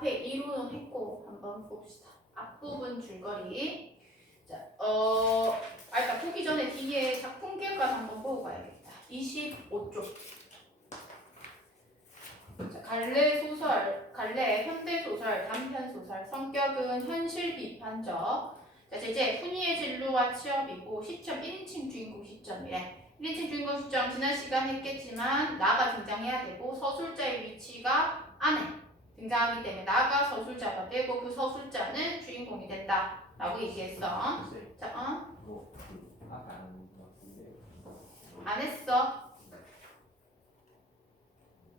앞에 이론은 했고 한번 봅시다. 앞부분 줄거리. 자, 일단 보기 전에 뒤에 작품 기획관 한번 보고 가야겠다. 25쪽. 자, 갈래 소설, 갈래 현대 소설, 단편 소설. 성격은 현실 비판적. 자, 제재 훈이의 진로와 취업이고 시점 1인칭 주인공 시점이래. 1인칭 주인공 시점 지난 시간 했겠지만 나가 등장해야 되고 서술자의 위치가 안에 등장하기 때문에 나가 서술자가 되고 그 서술자는 주인공이 된다 라고 얘기했어. 자, 안 했어.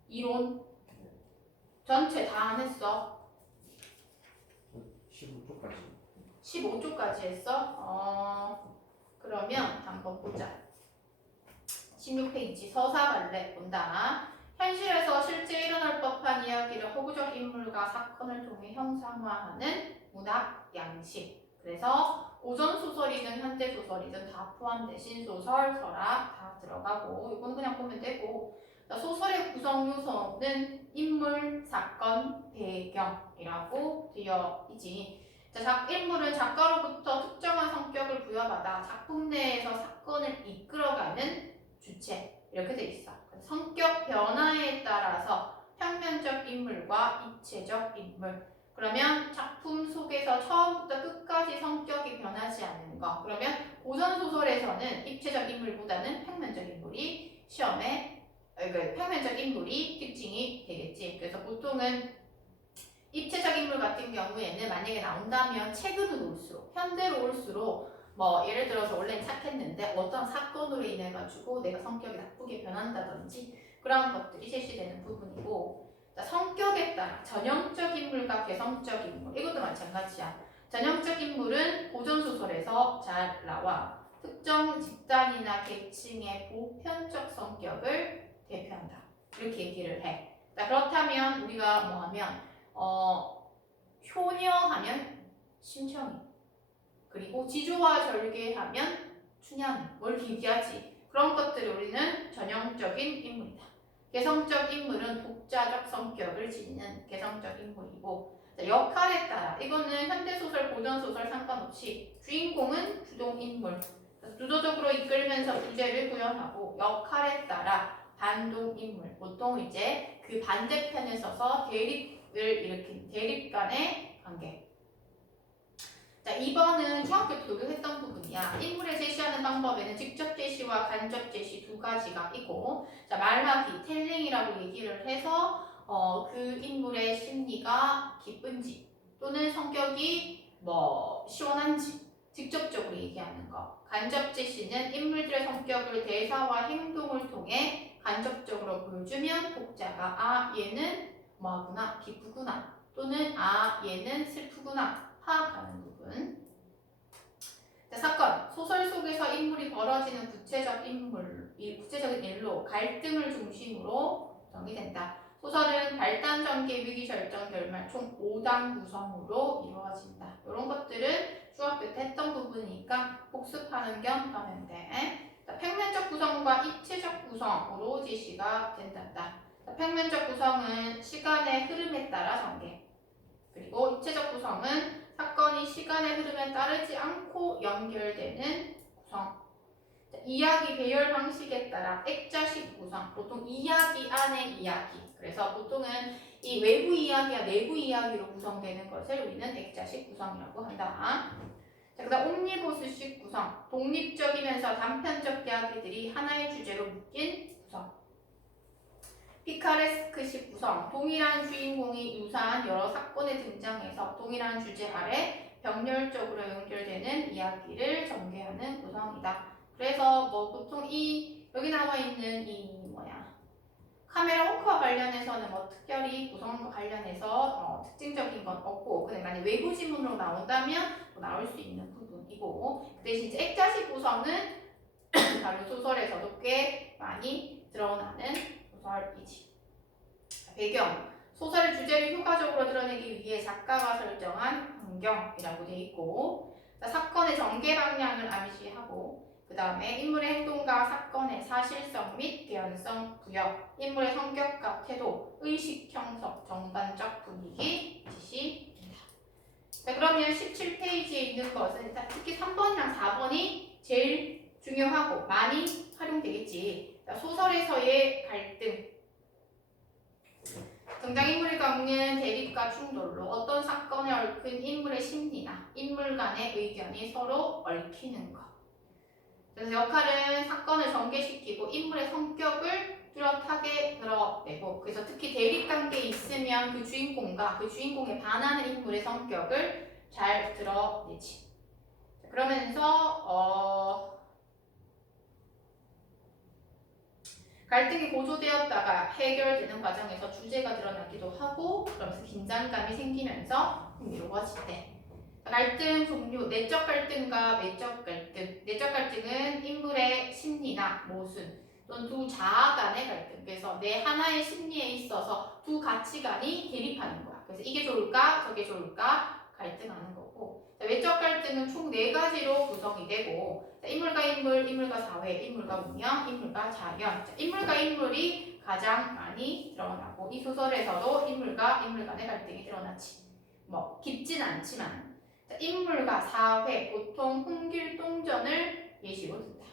이론 전체 다 안 했어. 15쪽까지. 15쪽까지 했어? 그러면 한번 보자. 16페이지 서사 갈래 본다. 현실에서 실제 일어날 법한 이야기를 허구적 인물과 사건을 통해 형상화하는 문학 양식. 그래서 고전 소설이든 현대 소설이든 다 포함돼. 신소설, 설화 다 들어가고 이건 그냥 보면 되고. 소설의 구성 요소는 인물, 사건, 배경이라고 되어 있지. 자, 인물은 작가로부터 특정한 성격을 부여받아 작품 내에서 사건을 이끌어가는 주체 이렇게 돼 있어. 성격 변화에 따라서 평면적 인물과 입체적 인물. 그러면 작품 속에서 처음부터 끝까지 성격이 변하지 않는 거. 그러면 고전 소설에서는 입체적 인물보다는 평면적 인물이 시험에 평면적 인물이 특징이 되겠지. 그래서 보통은 입체적 인물 같은 경우에는 만약에 나온다면 최근으로 올수록 현대로 올수록 뭐 예를 들어서 원래는 착했는데 어떤 사건으로 인해 가지고 내가 성격이 나쁘게 변한다든지 그런 것들이 제시되는 부분이고, 성격에 따라 전형적 인물과 개성적 인물 이것도 마찬가지야. 전형적 인물은 고전 소설에서 잘 나와. 특정 집단이나 계층의 보편적 성격을 대표한다. 이렇게 얘기를 해. 자, 그렇다면 우리가 뭐 하면 효녀하면 심청이, 그리고 지조와 절개하면 춘향이, 뭘 이렇게 얘기하지. 그런 것들을 우리는 전형적인 인물이다. 개성적 인물은 독자적 성격을 지니는 개성적 인물이고, 역할에 따라 이거는 현대소설, 고전소설 상관없이 주인공은 주동인물, 주도적으로 이끌면서 주제를 구현하고 역할에 따라 반동인물, 보통 이제 그 반대편에 서서 대립을 일으킨 대립 간의 관계. 자, 2번은 중학교 때 교육했던 부분이야. 인물을 제시하는 방법에는 직접 제시와 간접 제시 두 가지가 있고, 자, 말하기, 텔링이라고 얘기를 해서 그 인물의 심리가 기쁜지 또는 성격이 뭐 시원한지 직접적으로 얘기하는 거. 간접 제시는 인물들의 성격을 대사와 행동을 통해 간접적으로 보여주면 독자가 아, 얘는 뭐하구나, 기쁘구나 또는 아, 얘는 슬프구나 파악하는 부분. 자, 사건, 소설 속에서 인물이 벌어지는 구체적인 일로 갈등을 중심으로 정의된다. 소설은 발단, 전개, 위기, 절정, 결말 총 5단 구성으로 이루어진다. 이런 것들은 중학교 때 했던 부분이니까 복습하는 겸 하면 돼. 자, 평면적 구성과 입체적 구성으로 제시가 된단다. 자, 평면적 구성은 시간의 흐름에 따라 전개. 그리고 입체적 구성은 사건이 시간의 흐름에 따르지 않고 연결되는 구성. 자, 이야기 배열 방식에 따라 액자식 구성. 보통 이야기 안에 이야기. 그래서 보통은 이 외부 이야기와 내부 이야기로 구성되는 것을 우리는 액자식 구성이라고 한다. 자, 그다음 옴니버스식 구성. 독립적이면서 단편적 이야기들이 하나의 주제로 묶인 구성. 피카레스크식 구성. 동일한 주인공이 유사한 여러 사건에 등장해서 동일한 주제 아래 병렬적으로 연결되는 이야기를 전개하는 구성이다. 그래서 뭐 보통 여기 나와 있는 카메라 워크와 관련해서는 뭐 특별히 구성과 관련해서 특징적인 건 없고, 근데 만약 외부 지문으로 나온다면 뭐 나올 수 있는 부분이고, 그 대신 이제 액자식 구성은 다른 소설에서도 꽤 많이 드러나는 소설이지. 배경, 소설의 주제를 효과적으로 드러내기 위해 작가가 설정한 환경이라고 되어 있고, 사건의 전개 방향을 암시하고 그 다음에 인물의 행동과 사건의 사실성 및 개연성 부여, 인물의 성격과 태도, 의식 형성, 전반적 분위기 지시입니다. 자, 그러면 17페이지에 있는 것은 특히 3번이랑 4번이 제일 중요하고 많이 활용되겠지. 자, 소설에서의 갈등, 등장인물이 겪는 대립과 충돌로 어떤 사건에 얽힌 인물의 심리나 인물 간의 의견이 서로 얽히는 것. 그래서 역할은 사건을 전개시키고 인물의 성격을 뚜렷하게 드러내고, 그래서 특히 대립 관계에 있으면 그 주인공과 그 주인공에 반하는 인물의 성격을 잘 드러내지. 그러면서 갈등이 고조되었다가 해결되는 과정에서 주제가 드러나기도 하고, 그러면서 긴장감이 생기면서 흥미로워질 때. 갈등 종류, 내적 갈등과 외적 갈등. 내적 갈등은 인물의 심리나 모순 또는 두 자아 간의 갈등. 그래서 내 하나의 심리에 있어서 두 가치관이 대립하는 거야. 그래서 이게 좋을까 저게 좋을까 갈등하는 거고, 외적 갈등은 총 4가지로 구성이 되고, 인물과 인물, 인물과 사회, 인물과 문명, 인물과 자연. 인물과 인물이 가장 많이 드러나고, 이 소설에서도 인물과 인물 간의 갈등이 드러나지. 뭐 깊진 않지만 인물과 사회, 보통 홍길동전을 예시로 든다.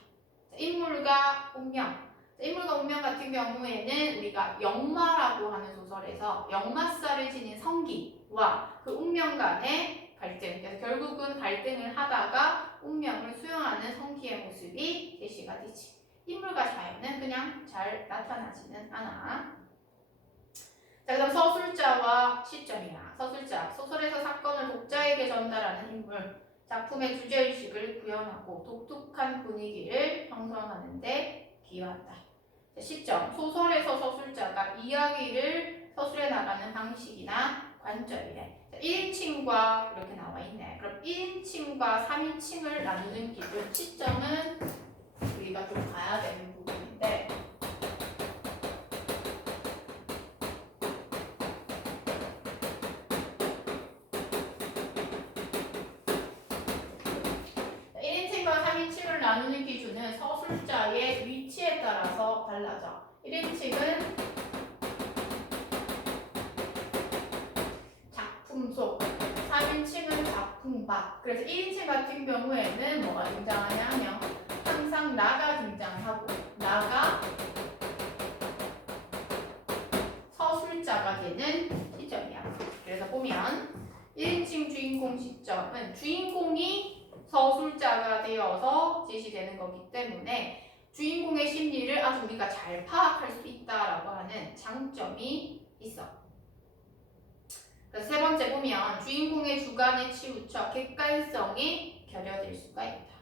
인물과 운명. 인물과 운명 같은 경우에는 우리가 역마라고 하는 소설에서 역마살을 지닌 성기와 그 운명 간의 갈등. 그래서 결국은 갈등을 하다가 운명을 수용하는 성기의 모습이 제시가 되지. 인물과 자연은 그냥 잘 나타나지는 않아. 자, 그다음 서술자와 시점이야. 서술자, 소설에서 사건을 독자에게 전달하는 인물, 작품의 주제의식을 구현하고 독특한 분위기를 형성하는 데 기여한다. 자, 시점, 소설에서 서술자가 이야기를 서술해 나가는 방식이나 관점이래. 1인칭과 이렇게 나와 있네. 그럼 1인칭과 3인칭을 나누는 기준, 시점은 우리가 좀 봐야 되는 부분인데, 나누는 기준은 서술자의 위치에 따라서 달라져. 1인칭은 작품 속, 3인칭은 작품 밖. 그래서 1인칭 같은 경우에는 뭐가 등장하냐면 항상 나가 등장하고, 나가 서술자가 되는 시점이야. 그래서 보면 1인칭 주인공 시점은 주인공이 서술자가 되어서 제시되는 거기 때문에 주인공의 심리를 아주 우리가 잘 파악할 수 있다라고 하는 장점이 있어. 그래서 3번째 보면 주인공의 주관에 치우쳐 객관성이 결여될 수가 있다.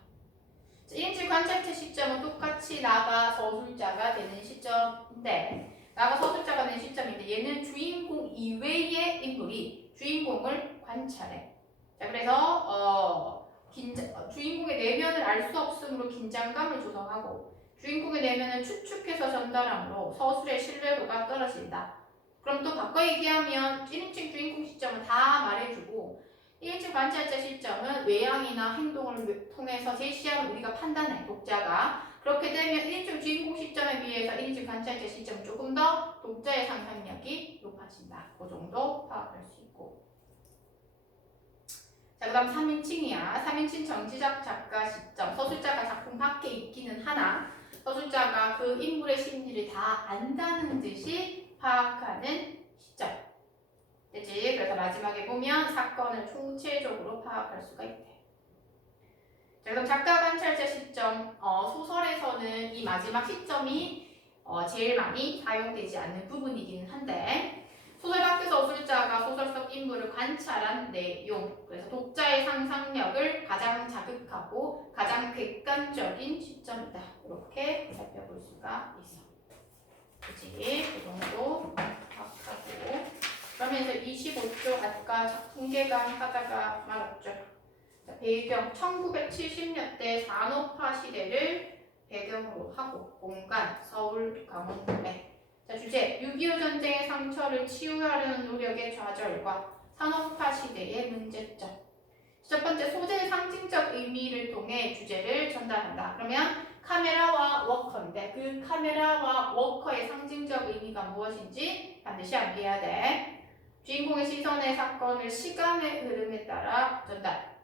1인칭 관찰체 시점은 똑같이 나가 서술자가 되는 시점인데, 나가 서술자가 되는 시점인데 얘는 주인공 이외의 인물이 주인공을 관찰해. 자, 그래서 주인공의 내면을 알 수 없으므로 긴장감을 조성하고, 주인공의 내면을 추측해서 전달하므로 서술의 신뢰도가 떨어진다. 그럼 또 바꿔 얘기하면 1인칭 주인공 시점은 다 말해주고 1인칭 관찰자 시점은 외향이나 행동을 통해서 제시하는 우리가 판단해, 독자가. 그렇게 되면 1인칭 주인공 시점에 비해서 1인칭 관찰자 시점은 조금 더 독자의 상상력이 높아진다. 그 정도 파악할 수 있고. 자, 그 다음 3인칭이야. 3인칭 정치적 작가 시점. 서술자가 작품 밖에 있기는 하나 서술자가 그 인물의 심리를 다 안다는 듯이 파악하는 시점. 되지? 그래서 마지막에 보면 사건을 총체적으로 파악할 수가 있대. 자, 그럼 작가 관찰자 시점. 소설에서는 이 마지막 시점이 제일 많이 사용되지 않는 부분이기는 한데, 소설 밖에서 서술자가 소설 속 인물을 관찰한 내용, 그래서 독자의 상상력을 가장 자극하고 가장 객관적인 시점이다. 이렇게 살펴볼 수가 있어. 그치? 그 정도 파악하고. 그러면서 25쪽 아까 통계강 하다가 말았죠. 자, 배경 1970년대 산업화 시대를 배경으로 하고, 공간 서울 강원도에. 자, 주제 6.25 전쟁의 상처를 치유하려는 노력의 좌절과 산업화 시대의 문제점. 첫 번째 소재의 상징적 의미를 통해 주제를 전달한다. 그러면 카메라와 워커인데 그 카메라와 워커의 상징적 의미가 무엇인지 반드시 암기해야 돼. 주인공의 시선의 사건을 시간의 흐름에 따라 전달.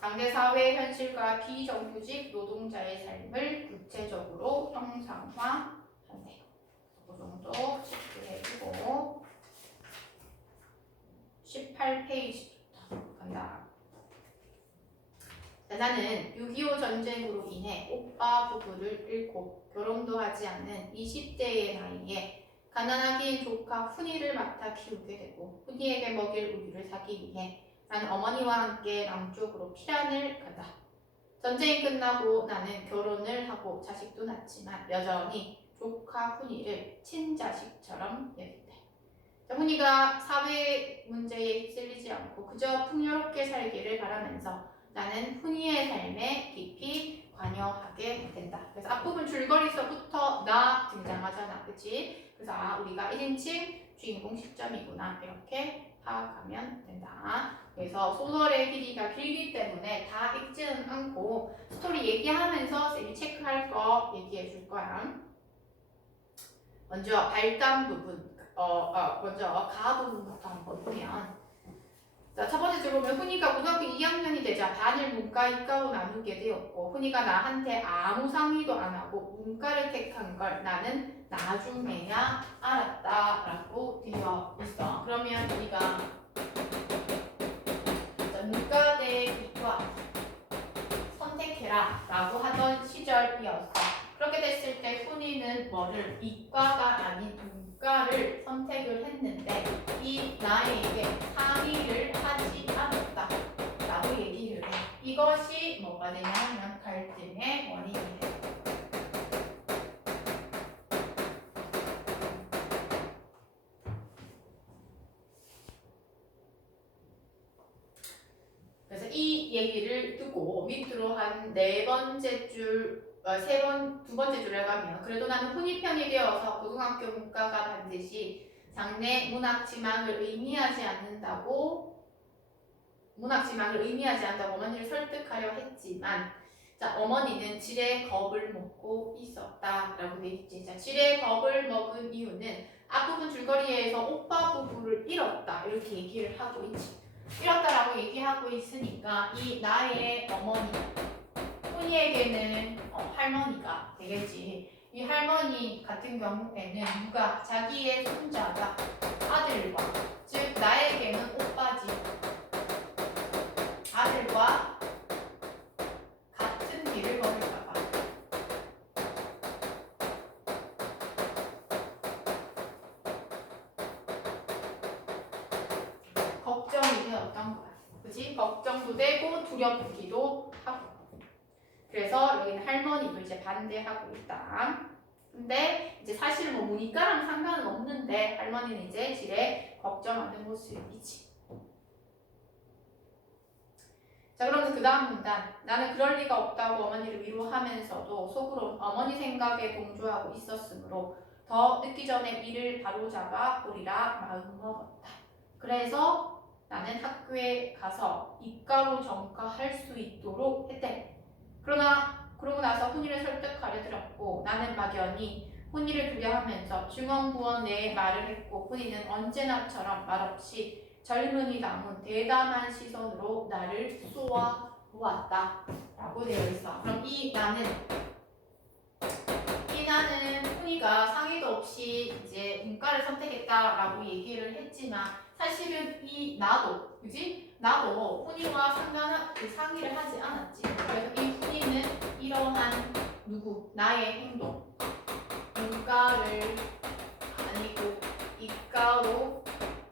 당대 사회 현실과 비정규직 노동자의 삶을 구체적으로 형상화한대. 그 정도 체크해주고 18페이지부터 간다. 나는 6.25 전쟁으로 인해 오빠 부부를 잃고 결혼도 하지 않은 20대의 나이에 가난하긴 조카 훈이를 맡아 키우게 되고 훈이에게 먹일 우유를 사기 위해 나는 어머니와 함께 남쪽으로 피란을 간다. 전쟁이 끝나고 나는 결혼을 하고 자식도 낳지만 여전히 조카 훈이를 친자식처럼 여긴다. 훈이가 사회 문제에 휩쓸리지 않고 그저 풍요롭게 살기를 바라면서 나는 훈이의 삶에 깊이 관여하게 된다. 그래서 앞부분 줄거리서부터 나 등장하잖아. 그치? 그래서 우리가 1인칭 주인공 시점이구나. 이렇게 파악하면 된다. 그래서 소설의 길이가 길기 때문에 다 읽지는 않고 스토리 얘기하면서 쌤이 체크할 거 얘기해 줄 거야. 먼저 발단 부분, 먼저 가 부분부터 한번 보면 자, 첫 번째 들어보면 훈이가 고등학교 2학년이 되자 반을 문과, 이과로 나누게 되었고 훈이가 나한테 아무 상의도 안 하고 문과를 택한 걸 나는 나중에야 알았다 라고 되어 있어. 그러면 우리가 문과 대 이과 선택해라 라고 하던 시절이었어. 그렇게 됐을 때 훈이는 뭐를 이과가 아닌 문과를 선택을 했는데 이 나에게 상의를 하지 않았다 라고 얘기를 해. 이것이 뭐가 되냐면 갈등의 원인이 돼. 그래서 이 얘기를 듣고 밑으로 한 네 번째 줄, 두 번째 줄에 가면 그래도 나는 훈이 편이 되어서 고등학교 문과가 반드시 장래 문학지망을 의미하지 않는다고 어머니를 설득하려 했지만 자, 어머니는 지레 겁을 먹고 있었다라고 돼 있지. 자, 지레 겁을 먹은 이유는 앞부분 줄거리에서 오빠 부부를 잃었다 이렇게 얘기를 하고 있지. 잃었다라고 얘기하고 있으니까 이 나의 어머니 훈이에게는 할머니가 되겠지. 이 할머니 같은 경우에는 누가 자기의 손자가 아들과 즉 나에게는 오빠지 아들과 같은 길을 걸을까봐 걱정이 되었던 거야. 그치? 걱정도 되고 두렵기도 하고. 그래서 여기는 할머니도 이제 반대하고 있다. 근데 이제 사실은 뭐 문이과랑 상관은 없는데 할머니는 이제 지레 걱정하는 모습이지. 자, 그러면서 그 다음 문단. 나는 그럴 리가 없다고 어머니를 위로하면서도 속으로 어머니 생각에 동조하고 있었으므로 더 늦기 전에 이를 바로잡아 보리라 마음먹었다. 그래서 나는 학교에 가서 이과로 전과할 수 있도록 했대. 그러고 나서 훈이를 설득하려 들었고 나는 막연히 훈이를 두려하면서 중언부언 내 말을 했고 훈이는 언제나처럼 말없이 젊은이 남은 대담한 시선으로 나를 쏘아 보았다 라고 되어 있어. 그럼 이 나는 훈이가 상의도 없이 이제 문과를 선택했다라고 얘기를 했지만 사실은 이 나도 그지? 나도 훈이와 상의를 하지 않았지. 그래서 이 훈이는 이러한 나의 행동 문과를 아니고 이과로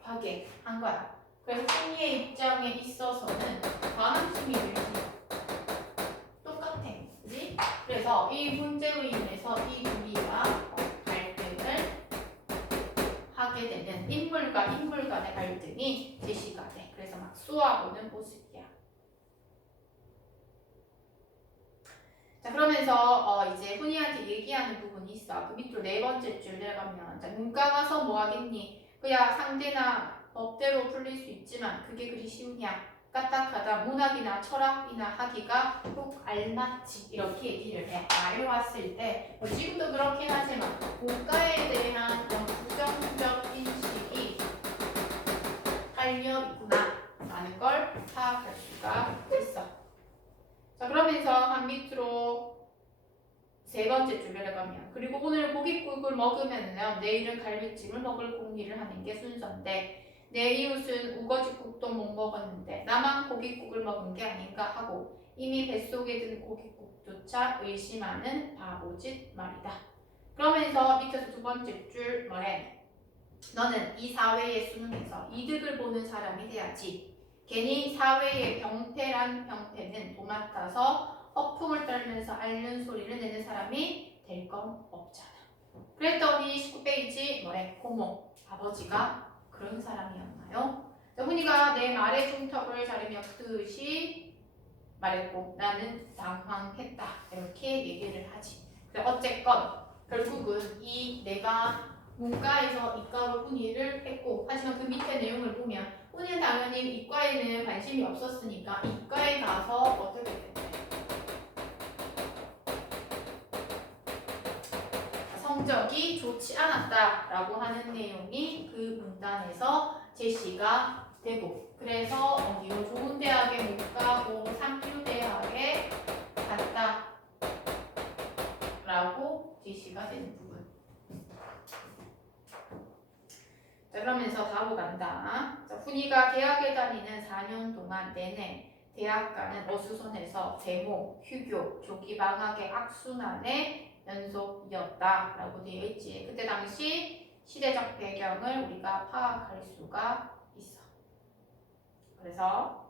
하게 한 거야. 그래서 훈이의 입장에 있어서는 반항심이 들지. 똑같아. 그지? 그래서 이 문제로 인해서 이 둘이가 갈등을 하게 되는 인물 간의 갈등이 제시가 돼. 그래서 막 쏘아보는 모습이야. 자, 그러면서 이제 훈이한테 얘기하는 부분이 있어. 그 밑으로 네 번째 줄 내려가면 자, 문과 가서 뭐 하겠니? 그야 상대나 법대로 풀릴 수 있지만 그게 그리 쉬우냐? 딱딱하다, 문학이나 철학이나 하기가 꼭 알맞지 이렇게 얘기를 해. 말해왔을 때 지금도 그렇긴 하지만 문과에 대한 그런 부정적 인식이 달려 있구나 라는 걸 파악할 수가 있어. 자, 그러면서 한 밑으로 세 번째 줄 내려가면, 그리고 오늘 고깃국을 먹으면요 내일은 갈비찜을 먹을 공리를 하는 게 순서인데, 내 이웃은 우거지국도 못 먹었는데 나만 고깃국을 먹은 게 아닌가 하고 이미 뱃속에 든 고깃국조차 의심하는 바보짓 말이다. 그러면서 밑에서 두 번째 줄 뭐래? 너는 이 사회의 수능에서 이득을 보는 사람이 돼야지. 괜히 사회의 병폐란 병폐는 도맡아서 허풍을 떨면서 앓는 소리를 내는 사람이 될 건 없잖아. 그랬더니 19페이지 뭐래? 고모, 아버지가 그런 사람이었나요? 훈이가 내 말의 중턱을 자르며듯이 말했고 나는 당황했다 이렇게 얘기를 하지. 어쨌건 결국은 이 내가 문과에서 이과로 훈이를 했고, 하지만 그 밑에 내용을 보면 훈이는 당연히 이과에는 관심이 없었으니까 이과에 가서 어떻게 됐대? 성적이 좋지 않았다라고 하는 내용이 그 문단에서 제시가 되고, 그래서 어디로 좋은 대학에 못 가고 상류대학에 갔다 라고 제시가 되는 부분. 자, 그러면서 다음 간다. 자, 훈이가 대학에 다니는 4년 동안 내내 대학가는 어수선해서 데모, 휴교, 조기 방학의 악순환의 연속이었다라고 되어 있지. 그때 당시 시대적 배경을 우리가 파악할 수가 있어. 그래서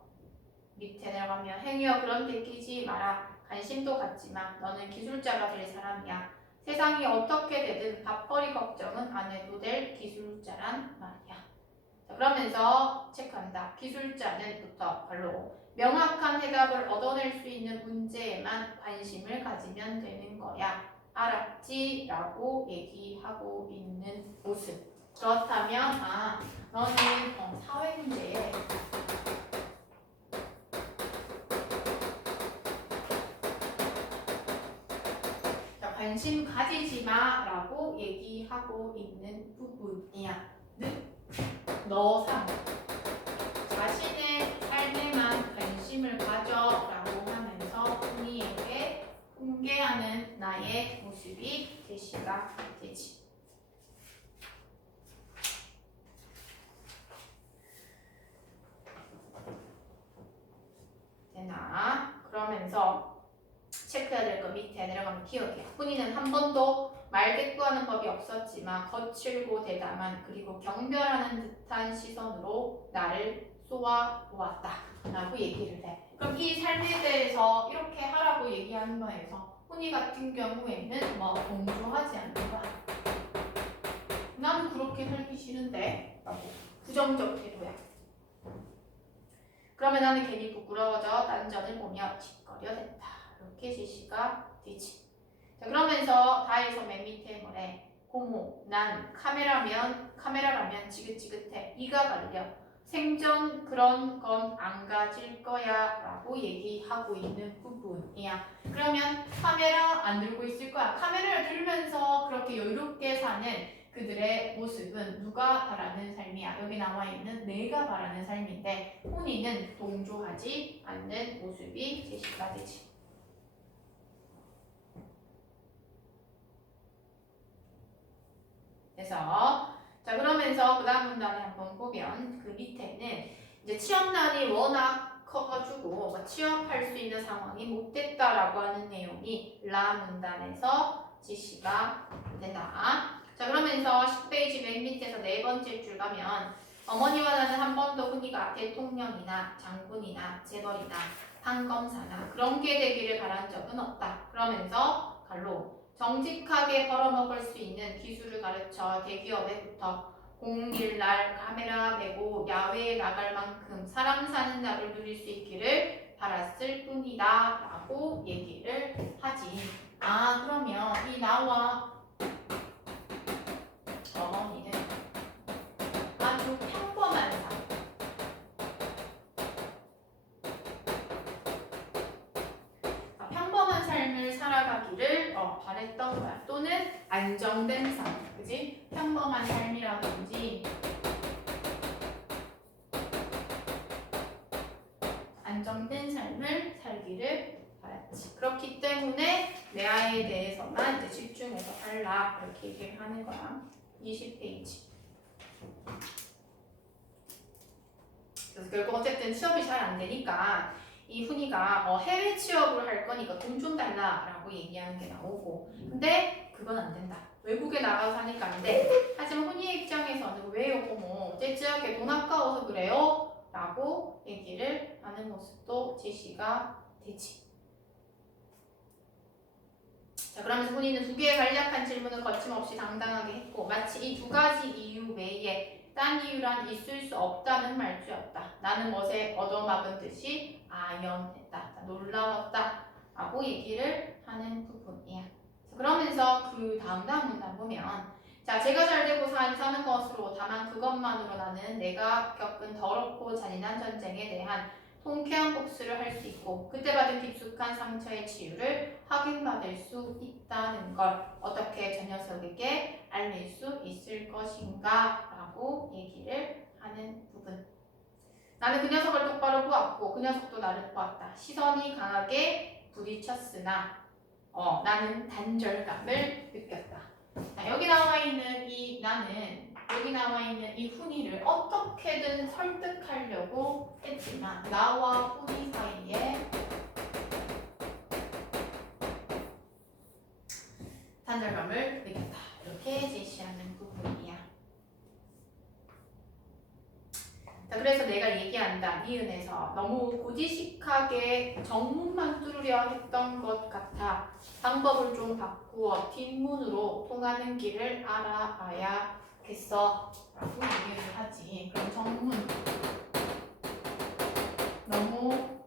밑에 내려가면 행위여 그런 데 끼지 마라. 관심도 갖지마. 너는 기술자가 될 사람이야. 세상이 어떻게 되든 밥벌이 걱정은 안 해도 될 기술자란 말이야. 자, 그러면서 체크한다. 기술자는부터 별로 명확한 해답을 얻어낼 수 있는 문제에만 관심을 가지면 되는 거야. 알았지? 라고 얘기하고 있는 모습. 그렇다면 너는 사회 문제에 관심 가지지 마라고 얘기하고 있는 부분이야. 너 자신의 삶에만 관심을 가져라고 하면서 훈이에게 훈계하는 나의 모습이 제시가 되지. 되나? 그러면서 체크해야 될 거 밑에 내려가면 기억해. 훈이는 한 번도 말대꾸하는 법이 없었지만 거칠고 대담한 그리고 경멸하는 듯한 시선으로 나를 쏘아보았다 라고 얘기를 해. 그럼 이 삶에 대해서 이렇게 하라고 얘기하는 거에서 훈이 같은 경우에는 동조하지 않는 거야. 난 그렇게 살기 싫은데 라고 부정적 태도야. 그러면 나는 괜히 부끄러워져 딴전을 보며 짓거려 댄다. 이렇게 제시가 되지. 자, 그러면서 다에서 맨 밑에 뭐래? 고모, 난 카메라라면 지긋지긋해. 이가 갈려. 생전 그런 건 안 가질 거야 라고 얘기하고 있는 부분이야. 그러면 카메라 안 들고 있을 거야. 카메라를 들면서 그렇게 여유롭게 사는 그들의 모습은 누가 바라는 삶이야? 여기 나와 있는 내가 바라는 삶인데 훈이는 동조하지 않는 모습이 제시가 되지. 그래서 자, 그러면서 그 다음 문단을 한번 보면 그 밑에는 이제 취업난이 워낙 커가지고 취업할 수 있는 상황이 못 됐다라고 하는 내용이 라 문단에서 제시가 된다. 자, 그러면서 10페이지 맨 밑에서 네 번째 줄 가면 어머니와 나는 한 번도 훈이가 대통령이나 장군이나 재벌이나 판검사나 그런 게 되기를 바란 적은 없다. 그러면서 갈로 정직하게 벌어먹을 수 있는 기술을 가르쳐 대기업에부터 공일날 카메라 메고 야외에 나갈 만큼 사람 사는 날을 누릴 수 있기를 바랐을 뿐이다 라고 얘기를 하지. 그러면 이 나와 어머니는 아주 평범한 삶, 하기를 바랬던 거야. 또는 안정된 삶, 그지? 평범한 삶이라든지 안정된 삶을 살기를 바랐지. 그렇기 때문에 내 아이에 대해서만 이제 집중해서 살라 이렇게 얘기를 하는 거야. 20페이지. 그래서 결국 어쨌든 취업이 잘 안 되니까 이 훈이가 해외 취업을 할 거니까 돈 좀 달라라고 얘기하는 게 나오고, 근데 그건 안 된다. 외국에 나가서 사니까 안 돼. 하지만 훈이의 입장에서는 왜요? 뭐 째째하게 돈 아까워서 그래요? 라고 얘기를 하는 모습도 제시가 되지. 자, 그러면서 훈이는 두 개의 간략한 질문을 거침없이 당당하게 했고, 마치 이 두 가지 이유 외에 딴 이유란 있을 수 없다는 말투였다. 나는 멋에 얻어막은 듯이 아연했다. 놀라웠다. 라고 얘기를 하는 부분이야. 그러면서 그 다음 문단 보면, 자, 제가 잘 되고 사는 것으로 다만 그것만으로 나는 내가 겪은 더럽고 잔인한 전쟁에 대한 통쾌한 복수를 할 수 있고 그때 받은 깊숙한 상처의 치유를 확인받을 수 있다는 걸 어떻게 저 녀석에게 알릴 수 있을 것인가 라고 얘기를 하는 부분. 나는 그 녀석을 똑바로 보았고 그 녀석도 나를 보았다. 시선이 강하게 부딪혔으나 나는 단절감을 느꼈다. 자, 여기 나와 있는 이 나는, 여기 나와 있는 이 훈이를 어떻게든 설득하려고 했지만 나와 훈이 사이에 단절감을 느꼈다. 이렇게 제시하는 부분이야. 자, 그래서 내가 얘기한다. 니은에서 너무 고지식하게 정문만 뚫으려 했던 것 같아. 방법을 좀 바꾸어 뒷문으로 통하는 길을 알아봐야겠어. 라고 얘기를 하지. 그럼 정문. 너무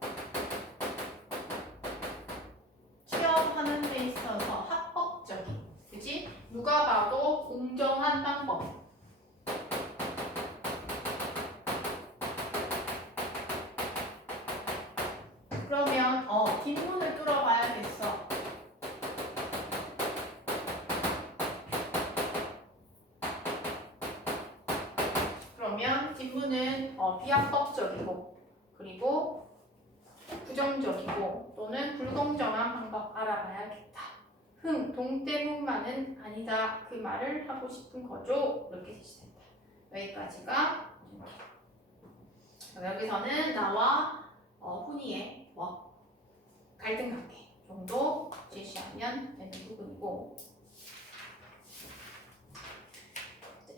취업하는 데 있어서 합법적인, 그치? 누가 봐도 공정한 방법. 그러면 뒷문을 뚫어봐야겠어. 그러면 뒷문은 비합법적이고 그리고 부정적이고 또는 불공정한 방법 알아봐야겠다. 동대문만은 아니다. 그 말을 하고 싶은 거죠. 이렇게 제시된다. 여기까지가 여기서는 나와 훈이의 갈등 관계 정도 제시하면 되는 부분이고,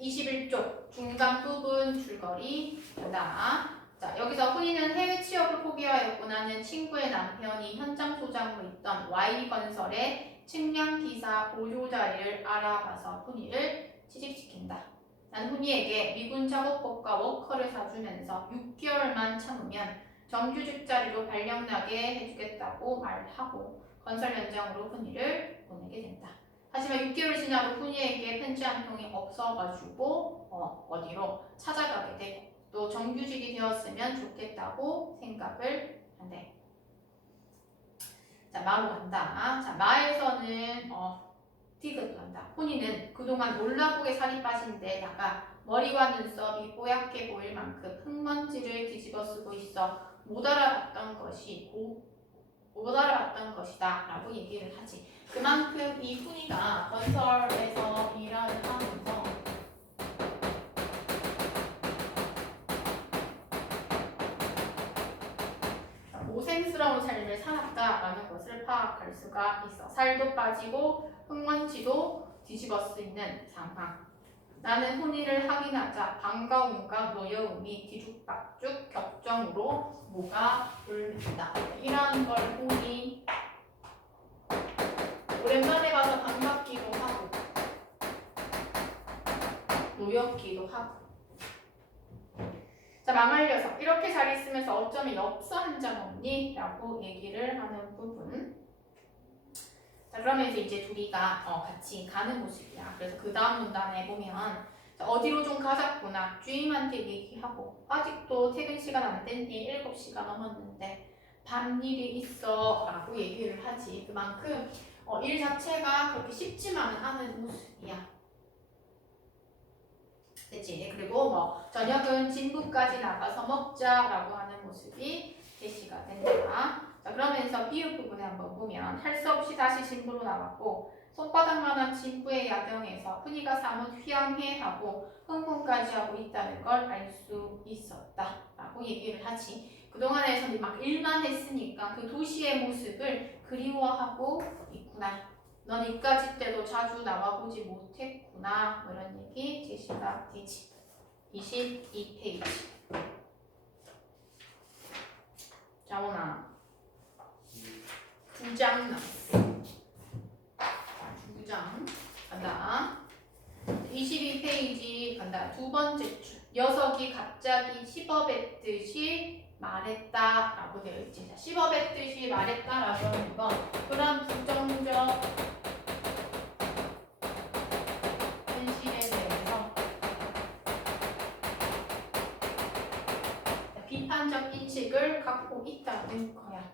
21쪽 중간 부분 줄거리 보다. 자, 여기서 훈이는 해외 취업을 포기하였고 나는 친구의 남편이 현장 소장으로 있던 Y건설의 측량 기사 보조 자리를 알아봐서 훈이를 취직시킨다. 난 훈이에게 미군 작업복과 워커를 사주면서 6개월만 참으면 정규직 자리로 발령나게 해주겠다고 말하고 건설 현장으로 훈이를 보내게 된다. 하지만 6개월 지나도 훈이에게 편지 한 통이 없어가지고 어디로 찾아가게 되고 또 정규직이 되었으면 좋겠다고 생각을 한대. 자, 마로 간다. 자, 마에서는 디귿 간다. 훈이는 그동안 올라곡에 살이 빠진 데다가 머리와 눈썹이 뽀얗게 보일 만큼 흙먼지를 뒤집어 쓰고 있어 못 알아봤던 것이다 라고 얘기를 하지. 그만큼 이 훈이가 건설에서 일을 하면서 고생스러운 삶을 살았다라는 것을 파악할 수가 있어. 살도 빠지고 흙먼지도 뒤집어 쓰이는 상황. 나는 훈이를 확인하자 반가움과 노여움이 뒤죽박죽 격정으로 뭐가 울린다. 이런 걸 훈이 오랜만에 봐서 반갑기도 하고 노엽기도 하고. 자, 망할 녀석. 이렇게 잘 있으면서 어쩌면 엽서 한 장 없니? 라고 얘기를 하는 부분. 자, 그러면 이제 둘이가 같이 가는 모습이야. 그래서 그 다음 문단에 보면 자, 어디로 좀 가자꾸나 주임한테 얘기하고 아직도 퇴근 시간 안 됐니? 7시가 넘었는데 밤일이 있어 라고 얘기를 하지. 그만큼 일 자체가 그렇게 쉽지만은 않은 모습이야. 됐지? 그리고 뭐 저녁은 진부까지 나가서 먹자라고 하는 모습이 제시가 된다. 자, 그러면서 비읍 부분에 한번 보면 할 수 없이 다시 진부로 나갔고 손바닥만한 진부의 야경에서 훈이가 사뭇 휘황해하고 흥분까지 하고 있다는 걸 알 수 있었다라고 얘기를 하지. 그동안에서는 막 일만 했으니까 그 도시의 모습을 그리워하고 있구나. 넌 이까짓 때도 자주 나와보지 못했구나. 뭐 이런 얘기 제시가 되지. 22페이지. 자, 오나 2장 남았어. 2장 간다. 22페이지 간다. 두 번째 줄. 녀석이 갑자기 씹어뱉듯이 말했다라고 되어 있지. 자, 씹어뱉듯이 말했다라고 하는 건 그런 부정적 현실에 대해서 비판적 인식을 갖고 있다는 거야.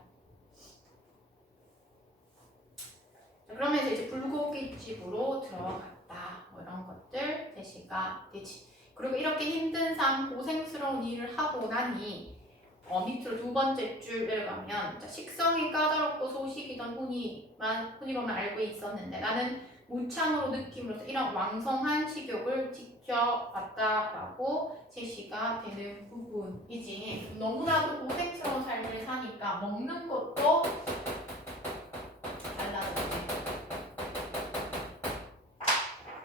그러면서 이제 불고기집으로 들어갔다. 뭐 이런 것들 제시가 되지. 그리고 이렇게 힘든 삶, 고생스러운 일을 하고 나니 밑으로 두 번째 줄 내려가면 자, 식성이 까다롭고 소식이던 훈이로만 알고 있었는데 나는 무참으로 느낌으로써 이런 왕성한 식욕을 지켜봤다라고 제시가 되는 부분이지. 너무나도 고생스러운 삶을 사니까 먹는 것도 달라졌네.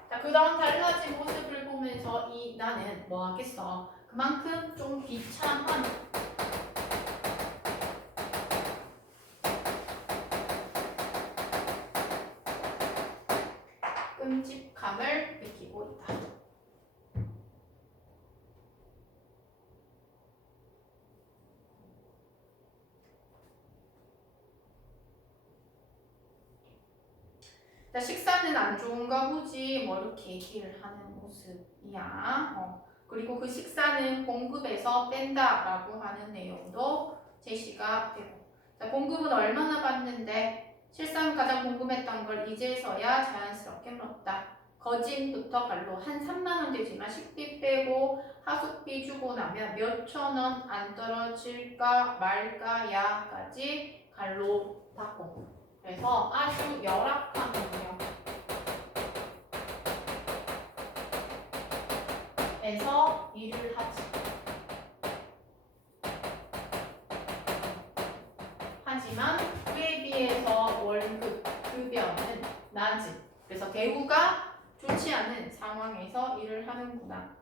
자, 그런 달라진 모습을 보면서 이 나는 뭐 하겠어? 그만큼 좀 비참한 끔찍함을 느끼고 있다. 자, 식사는 안 좋은가 보지 뭐 이렇게 얘기를 하는 모습이야. 그리고 그 식사는 공급에서 뺀다라고 하는 내용도 제시가 되고. 자, 공급은 얼마나 받는데 실상 가장 궁금했던 걸 이제서야 자연스럽게 물었다. 거진부터 갈로 한 3만 원 되지만 식비 빼고 하숙비 주고 나면 몇천 원 안 떨어질까 말까야까지 갈로 받고. 그래서 아주 열악한 환경에서 일을 하지. 하지만 그에 비해서 월급, 급여는 낮은. 그래서 대우가 좋지 않은 상황에서 일을 하는구나.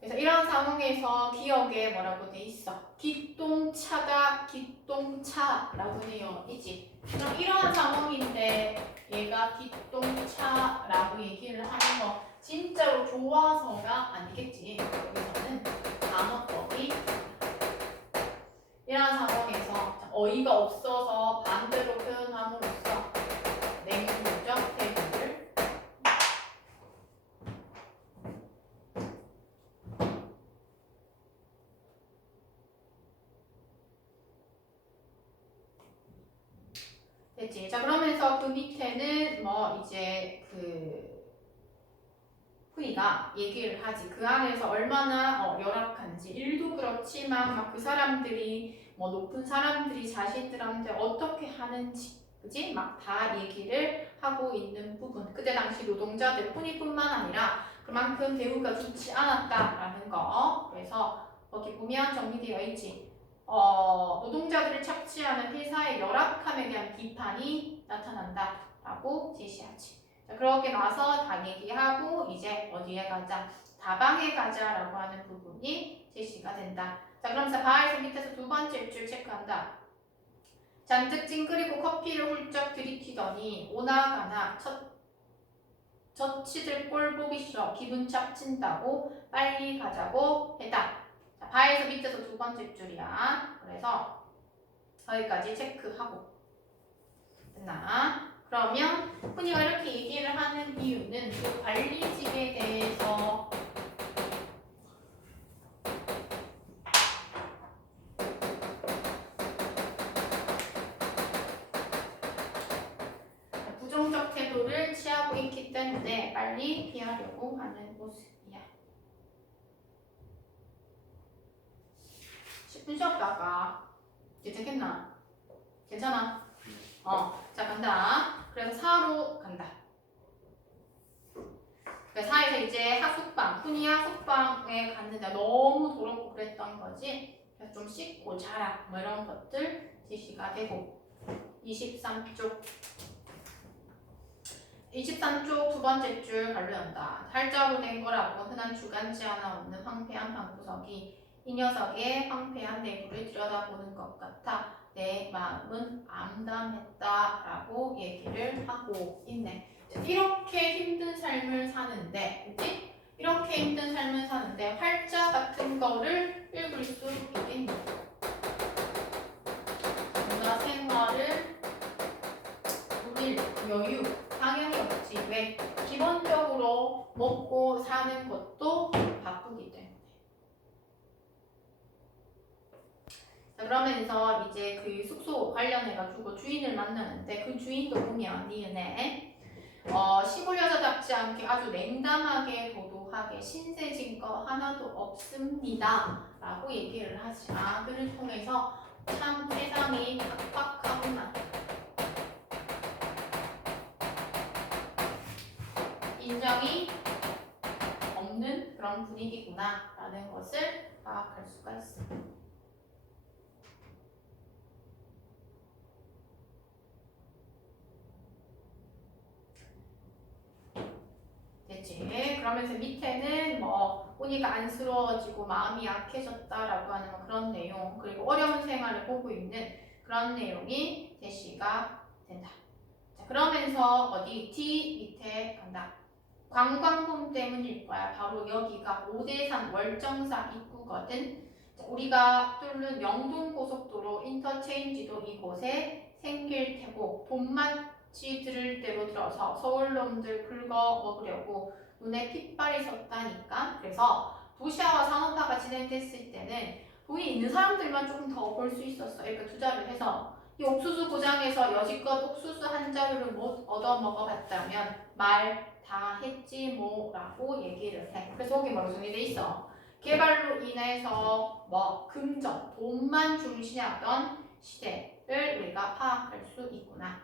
그래서 이런 상황에서 기억에 뭐라고 돼 있어? 기똥차다, 기똥차라고 되어 있지. 그럼 이러한 상황인데 얘가 기똥차라고 얘기를 하는 거 진짜로 좋아서가 아니겠지. 여기서는 단어법이 이러한 상황에서 어이가 없어서 반대로 표현함으로써 냉소적 대구를 됐지. 자, 그러면서 그 밑에는 뭐 이제 훈이가 얘기를 하지. 그 안에서 얼마나 열악한지. 일도 그렇지만 막 그 사람들이 뭐 높은 사람들이 자신들한테 어떻게 하는지, 그지? 막 다 얘기를 하고 있는 부분. 그때 당시 노동자들 훈이뿐만 아니라 그만큼 대우가 좋지 않았다라는 거. 그래서 거기 보면 정리되어 있지. 노동자들을 착취하는 회사의 열악함에 대한 비판이 나타난다라고 제시하지. 자, 그렇게 나서 다 얘기하고 이제 어디에 가자? 다방에 가자라고 하는 부분이 제시가 된다. 자, 그러면서 바에서 밑에서 두 번째 줄 체크한다. 잔뜩 찡그리고 커피를 훌쩍 들이키더니 오나가나 젖치들 꼴 보기 싫어 기분 짭친다고 빨리 가자고 했다. 자, 바에서 밑에서 두 번째 줄이야. 그래서 거기까지 체크하고 됐나? 그러면 훈이가 이렇게 얘기를 하는 이유는 그 관리직에 대해서 때문에 빨리 피하려고 하는 모습이야. 10분 쉬었다가 괜찮겠나? 괜찮아? 자 간다. 그래서 4로 간다. 그래서 4에서 이제 하숙방, 훈이 하숙방에 갔는데 너무 더럽고 그랬던 거지. 그래서 좀 씻고 자라 뭐 이런 것들 제시가 되고 23쪽 두 번째 줄 반려한다. 살자로 된 거라고 흔한 주간지 하나 없는 황폐한 방구석이 이 녀석의 황폐한 내부를 들여다보는 것 같아 내 마음은 암담했다라고 얘기를 하고 있네. 이렇게 힘든 삶을 사는데, 그치? 이렇게 힘든 삶을 사는데 활자 같은 거를 읽을 수 있겠니? 뭔가 생활을 누릴 여유 당연히 없지. 왜? 기본적으로 먹고 사는 것도 바쁘기 때문에. 자, 그러면서 이제 그 숙소 관련해가지고 주인을 만나는데 그 주인도 보면 니은에 시골 여자답지 않게 아주 냉담하게 도도하게 신세진 거 하나도 없습니다 라고 얘기를 하지. 그를 통해서 참 세상이 팍팍하구나, 인정이 없는 그런 분위기구나 라는 것을 파악할 수가 있습니다. 됐지? 그러면서 밑에는 뭐 보니까 안쓰러워지고 마음이 약해졌다라고 하는 그런 내용, 그리고 어려운 생활을 보고 있는 그런 내용이 제시가 된다. 자, 그러면서 어디 D 밑에 간다. 관광붐 때문일 거야. 바로 여기가 오대산 월정사 입구거든. 자, 우리가 뚫는 영동고속도로 인터체인지도 이곳에 생길 테고 봄맞이 들을 대로 들어서 서울놈들 긁어 먹으려고 눈에 핏발이 섰다니까. 그래서 도시화와 산업화가 진행됐을 때는 돈이 있는 사람들만 조금 더 벌 수 있었어. 그러니까 투자를 해서 이 옥수수 고장에서 여지껏 옥수수 한 자루를 못 얻어 먹어봤다면 말 다 했지 뭐라고 얘기를 해. 그래서 거기 뭐로 정리돼 있어? 개발로 인해서 뭐 금전, 돈만 중시하던 시대를 우리가 파악할 수 있구나.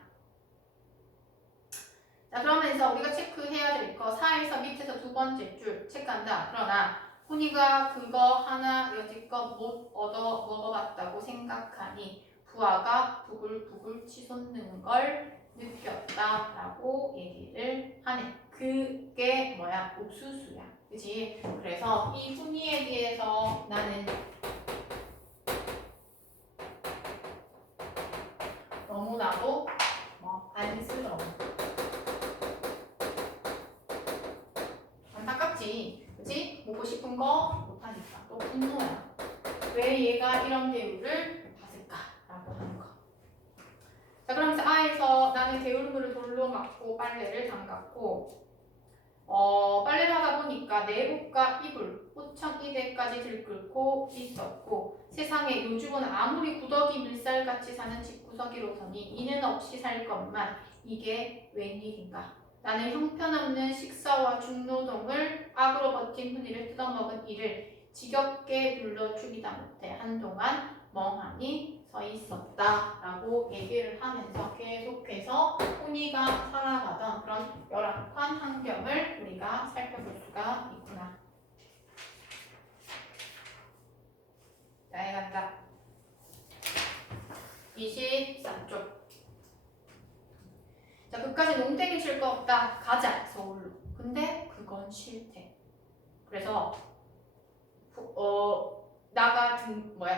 자, 그러면서 우리가 체크해야 될 거 4에서 밑에서 두 번째 줄 체크한다. 그러나 훈이가 그거 하나 여지껏 못 얻어 먹어봤다고 생각하니 부하가 부글부글 치솟는 걸 느꼈다라고 얘기를 하네. 그게 뭐야? 옥수수야. 그치? 그래서 이 훈이에 대해서 나는 너무나도 안쓰러워. 안타깝지. 그치? 먹고 싶은 거 못하니까. 또 분노야. 왜 얘가 이런 대우를 받을까라고 하는 거. 자, 그러면서 아에서 나는 게으름을 돌로 맞고 빨래를 담갔고 빨래를 하다 보니까 내복과 이불, 호청이대까지 들끓고 있었고 세상에 요즘은 아무리 구더기 밀살같이 사는 집구석이로서니 이는 없이 살 것만 이게 웬일인가. 나는 형편없는 식사와 중노동을 악으로 버틴 훈이를 뜯어먹은 이를 지겹게 눌러 죽이다 못해 한동안 멍하니 서 있었다라고 얘기를 하면서 계속해서 훈이가 살아가던 그런 열악한 환경을 우리가 살펴볼 수가 있구나. 나에 간다. 23쪽. 자, 그까지 농땡이 칠 거 없다. 가자, 서울로. 근데 그건 싫대. 그래서 나가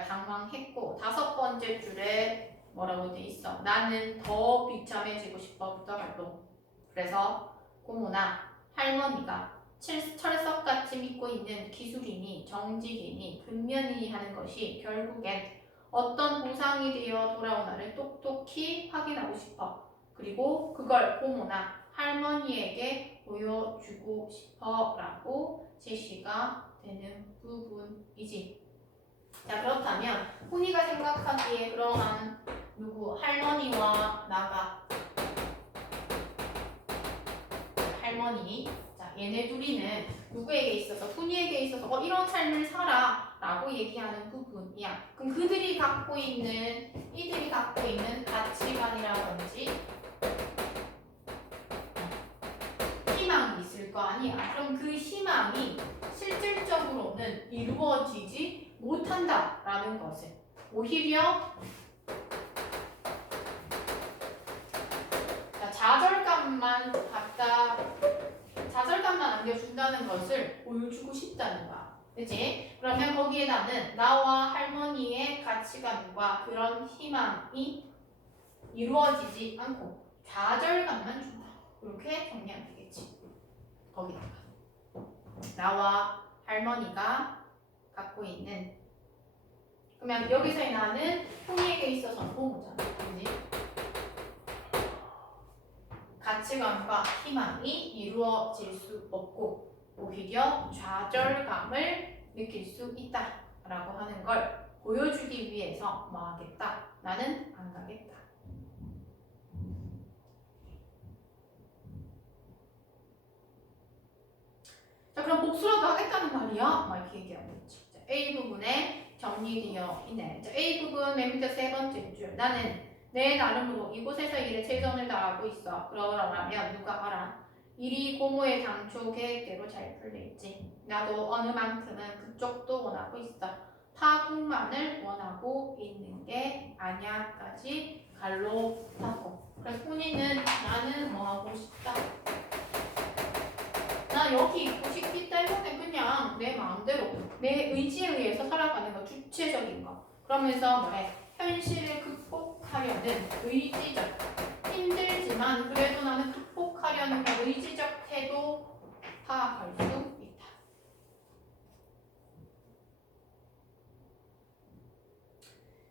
당황했고 다섯 번째 줄에 뭐라고 돼 있어? 나는 더 비참해지고 싶어부터 발동. 그래서 고모나 할머니가 철석같이 믿고 있는 기술이니 정직이니 근면이니 하는 것이 결국엔 어떤 보상이 되어 돌아오나를 똑똑히 확인하고 싶어. 그리고 그걸 고모나 할머니에게 보여주고 싶어 라고 제시가 되는 부분이지. 자, 그렇다면 훈이가 생각하기에 그러한 누구? 할머니와 나가 할머니. 자, 얘네 둘이는 누구에게 있어서? 훈이에게 있어서 이런 삶을 살아 라고 얘기하는 부분이야. 그럼 이들이 갖고 있는 가치관이라든지 희망이 있을 거 아니야. 그럼 그 희망이 실질적으로는 이루어지지 못한다라는 것을 오히려 좌절감만 안겨준다는 것을 보여주고 싶다는 거야. 그치? 그러면 거기에다는 나와 할머니의 가치관과 그런 희망이 이루어지지 않고 좌절감만 준다. 이렇게 정리하면 되겠지. 거기다가 나와 할머니가 갖고 있는, 그러면 여기서의 나는 훈이에게 있어서는 호모잖아. 그지? 가치관과 희망이 이루어질 수 없고 오히려 좌절감을 느낄 수 있다라고 하는 걸 보여주기 위해서 뭐 하겠다? 나는 안 가겠다. 자, 그럼 복수라도 하겠다는 말이야? 막 이렇게 얘기하고 있지. 자, A 부분에 정리되어 있네. 자, A 부분 맨 밑에 세 번째 줄. 나는 내 나름으로 이곳에서 일에 최선을 다하고 있어. 그러라면 누가 알아? 일이 고모의 당초 계획대로 잘 풀릴지. 나도 어느 만큼은 그쪽도 원하고 있어. 타국만을 원하고 있는 게 아냐까지 갈로하고. 그래서 본인은 나는 뭐 하고 싶다. 나 여기 있고 싶기 때문에 그냥 내 마음대로 내 의지에 의해서 살아가는 거, 주체적인 거. 그러면서 뭐해? 현실을 극복하려는 의지적, 힘들지만 그래도 나는 극복하려는 그 의지적 태도 파악할 수 있다.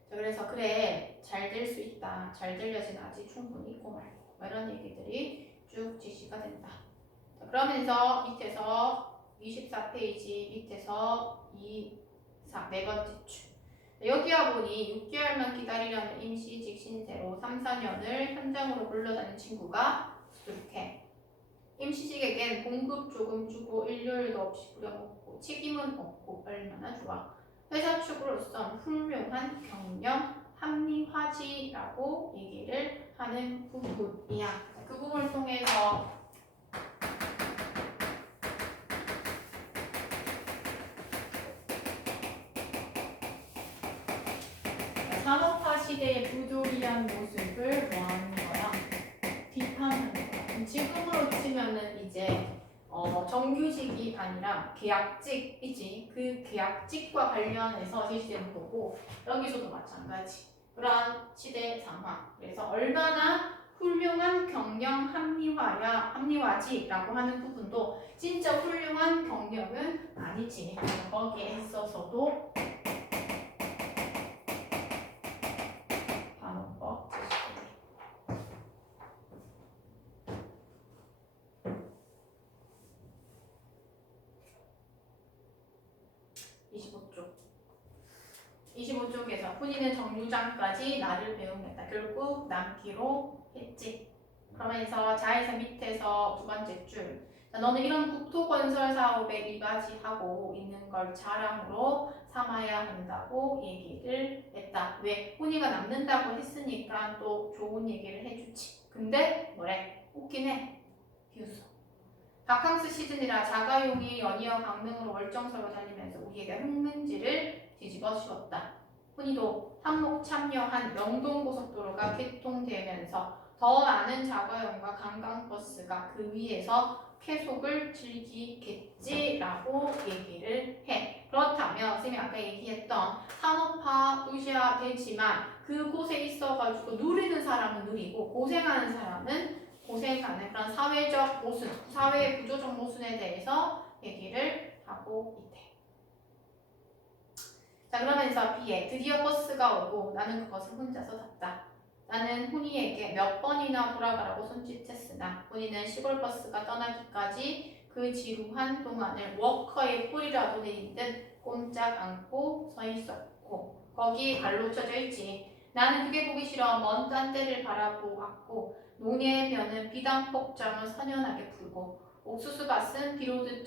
자, 그래서 그래, 잘 될 수 있다, 잘 되려진 아직 충분히 있고 말고 이런 얘기들이 쭉 지시가 된다. 자, 그러면서 밑에서 24페이지 밑에서 네 번째 줄. 여기와 보니 6개월만 기다리려는 임시직 신세로 3, 4년을 현장으로 불러다닌 친구가 수두룩해. 임시직에겐 봉급 조금 주고 일요일도 없이 부려먹고 책임은 없고 얼마나 좋아. 회사 측으로선 훌륭한 경영 합리화지라고 얘기를 하는 부분이야. 그 부분을 통해서 산업화 시대의 부조리한 모습을 뭐하는 거야? 비판하는 거야. 지금으로 치면은 이제 정규직이 아니라 계약직이지. 그 계약직과 관련해서 제시되는 거고 여기서도 마찬가지. 그러한 시대 상황. 그래서 얼마나 훌륭한 경영 합리화지라고 하는 부분도 진짜 훌륭한 경영은 아니지. 거기에 있어서도 단어법 25쪽에서 훈이는 정류장까지 나를 배웅했다. 결국 남기로 했지. 그러면서 자에서 밑에서 두 번째 줄. 자, 너는 이런 국토건설 사업에 이바지하고 있는 걸 자랑으로 삼아야 한다고 얘기를 했다. 왜? 훈이가 남는다고 했으니까 또 좋은 얘기를 해주지. 근데 뭐래? 웃긴 해. 비웃어. 바캉스 시즌이라 자가용이 연이어 강릉으로 월정서로 다니면서 우리에게 흙먼지를 뒤집어 씌웠다. 훈이도 항목 참여한 영동고속도로가 개통되면서 더 많은 자가용과 관광버스가 그 위에서 쾌속을 즐기겠지라고 얘기를 해. 그렇다면 선생님이 아까 얘기했던 산업화 무시되지만 그곳에 있어가지고 누리는 사람은 누리고 고생하는 사람은 고생하는 그런 사회적 모순, 사회의 구조적 모순에 대해서 얘기를 하고 있대. 자, 그러면서 B에 드디어 버스가 오고 나는 그것을 혼자서 탔다. 나는 훈이에게 몇 번이나 돌아가라고 손짓했으나 훈이는 시골버스가 떠나기까지 그 지루한 동안을 워커의 뿌리라도 내린 듯 꼼짝 않고 서 있었고 거기 발로 쳐져 있지. 나는 그게 보기 싫어. 먼 딴 데를 바라보았고 논의 벼는 비단 폭장을 선연하게 풀고 옥수수밭은 비로